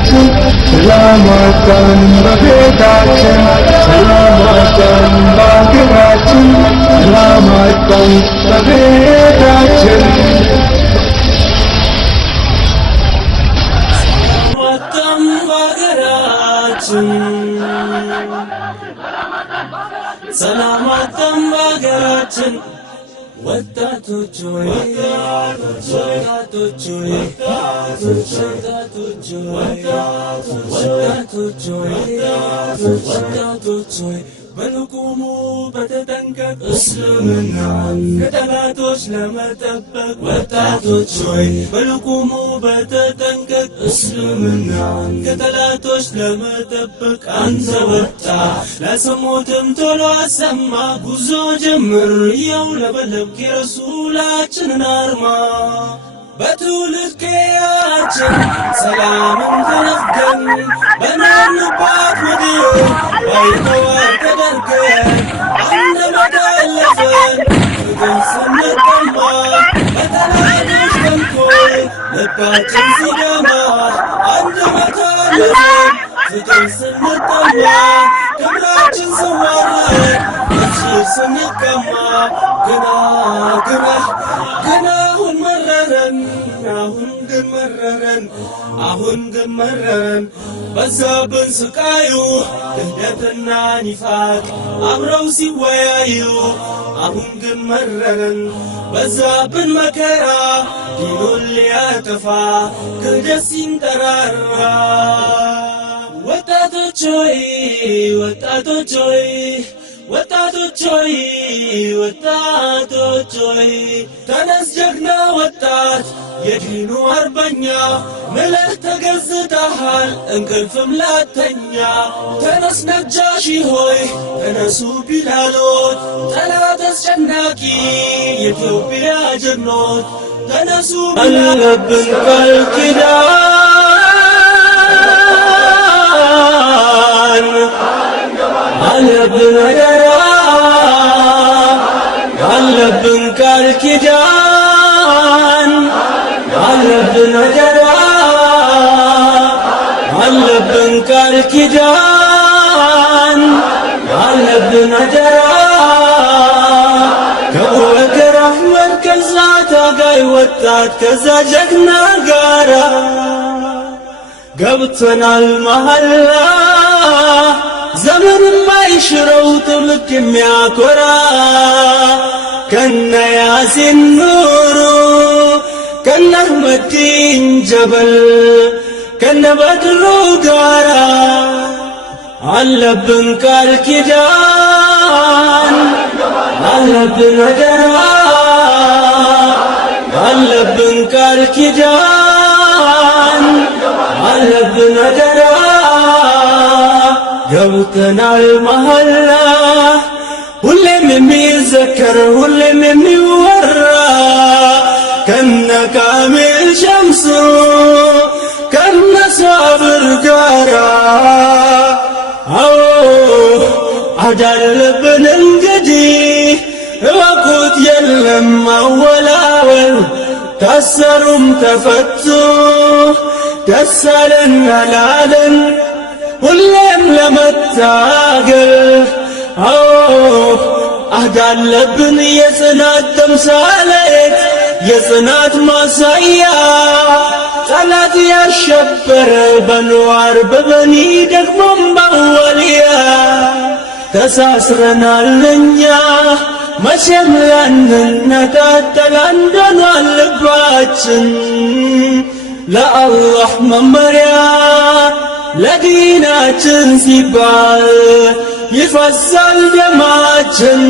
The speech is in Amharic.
በሀገራችን ሰላም ወጣን በቤታችን ሰላም ወጣን በሀገራችን ሰላም ወጣን በቤታችን ሰላም ወጣን በሀገራችን ወጣቶች ሆይ ወጣቶች ሆይ ወጣቶች ሆይ ወጣቶች ሆይ ወጣቶች ሆይ በልቁሙ በተጠንቀቅ እስልምናን ከጠላቶች ለመጠበቅ ወጣቶች ሆይ በልቁሙ በተጠንቀቅ እስልምናን ከጠላቶች ለመጠበቅ አንተ ወጣ ለሰሞትም ቶሎ አሰማ ጉዞ ጀምር ያው ለበለብክ የረሱላችንን አርማ በትውልድ ቀያችን ሰላምን ተነፍገን በኖርንባት ምድር ባይተዋር ተደርገን አንደበት አለፈን ፍቅር ስንቀማ በጠላቶች ተንኮል ልባችን ሲደማ አንደበት አለፈን ፍቅር ስንቀማ ክብራችን ስዋረድ እጅግ ስንቀማ ግና አሁን ግን መረረን በዛብን ስቃዩ ክህደትና ኒፋቅ አብረው ሲወያዩ አሁን ግን መረረን በዛብን መከራ ዲኑን ሊያጠፋ ክህደት ሲንጠራራ ወጣቶች ሆይ ወጣቶች ሆይ ወጣቶች ሆይ ወጣቶች ሆይ ተነስ ጀግና ወጣት የዲኑ አርበኛ ምለህ ተገዝተሃል እንቅልፍም ላተኛ ተነስ ነጃሺ ሆይ ተነሱ ቢላሎች ጠላት አስጨናቂ የኢትዮጵያ ጀግኖች ተነሱ አለብን ቃል ኪዳን አለብን አደራ አለብን ቃል ኪዳን አለብን አደራ አለብን ቃል ኪዳን አለብን አደራ ከአቡበከር አህመድ ከዛ ታጋይ ወጣት ከዛ ጀግና ጋራ ገብተናል መሐላ ዘመን የማይሽረው ትውልድ የሚያኮራ ከነ ያሲን ኑሩ ከነ አህመዲን ጀበል ከነ በድሩ ጋራ አለብን ቃል ኪዳን አለብን አደራ አለብን ቃል ኪዳን አለብን አደራ ገብተናል መሐላ ሁሌም የሚዘከር ሁሌም የሚወራ ከነ ካሚል ሸምሱ ከነ ሳብር ጋራ አዎ አዳለብን እንግዲህ እወቁት የለም ማወላወል ታሰሩም ተፈቱ ደስ አለን አላለን ሁሌም ለመታገል አዎ አዳለብን የጽናት ተምሳሌት የጽናት ማሳያ ጠላት ያሸበረ በንዋር በበኒ ደግሞም በወልያ ተሳስረናል እኛ መቼም ላንነጣጠል አንደኗል ልባችን ለአላህ መመሪያ ለዲናችን ሲባል ይፈሳል ደማችን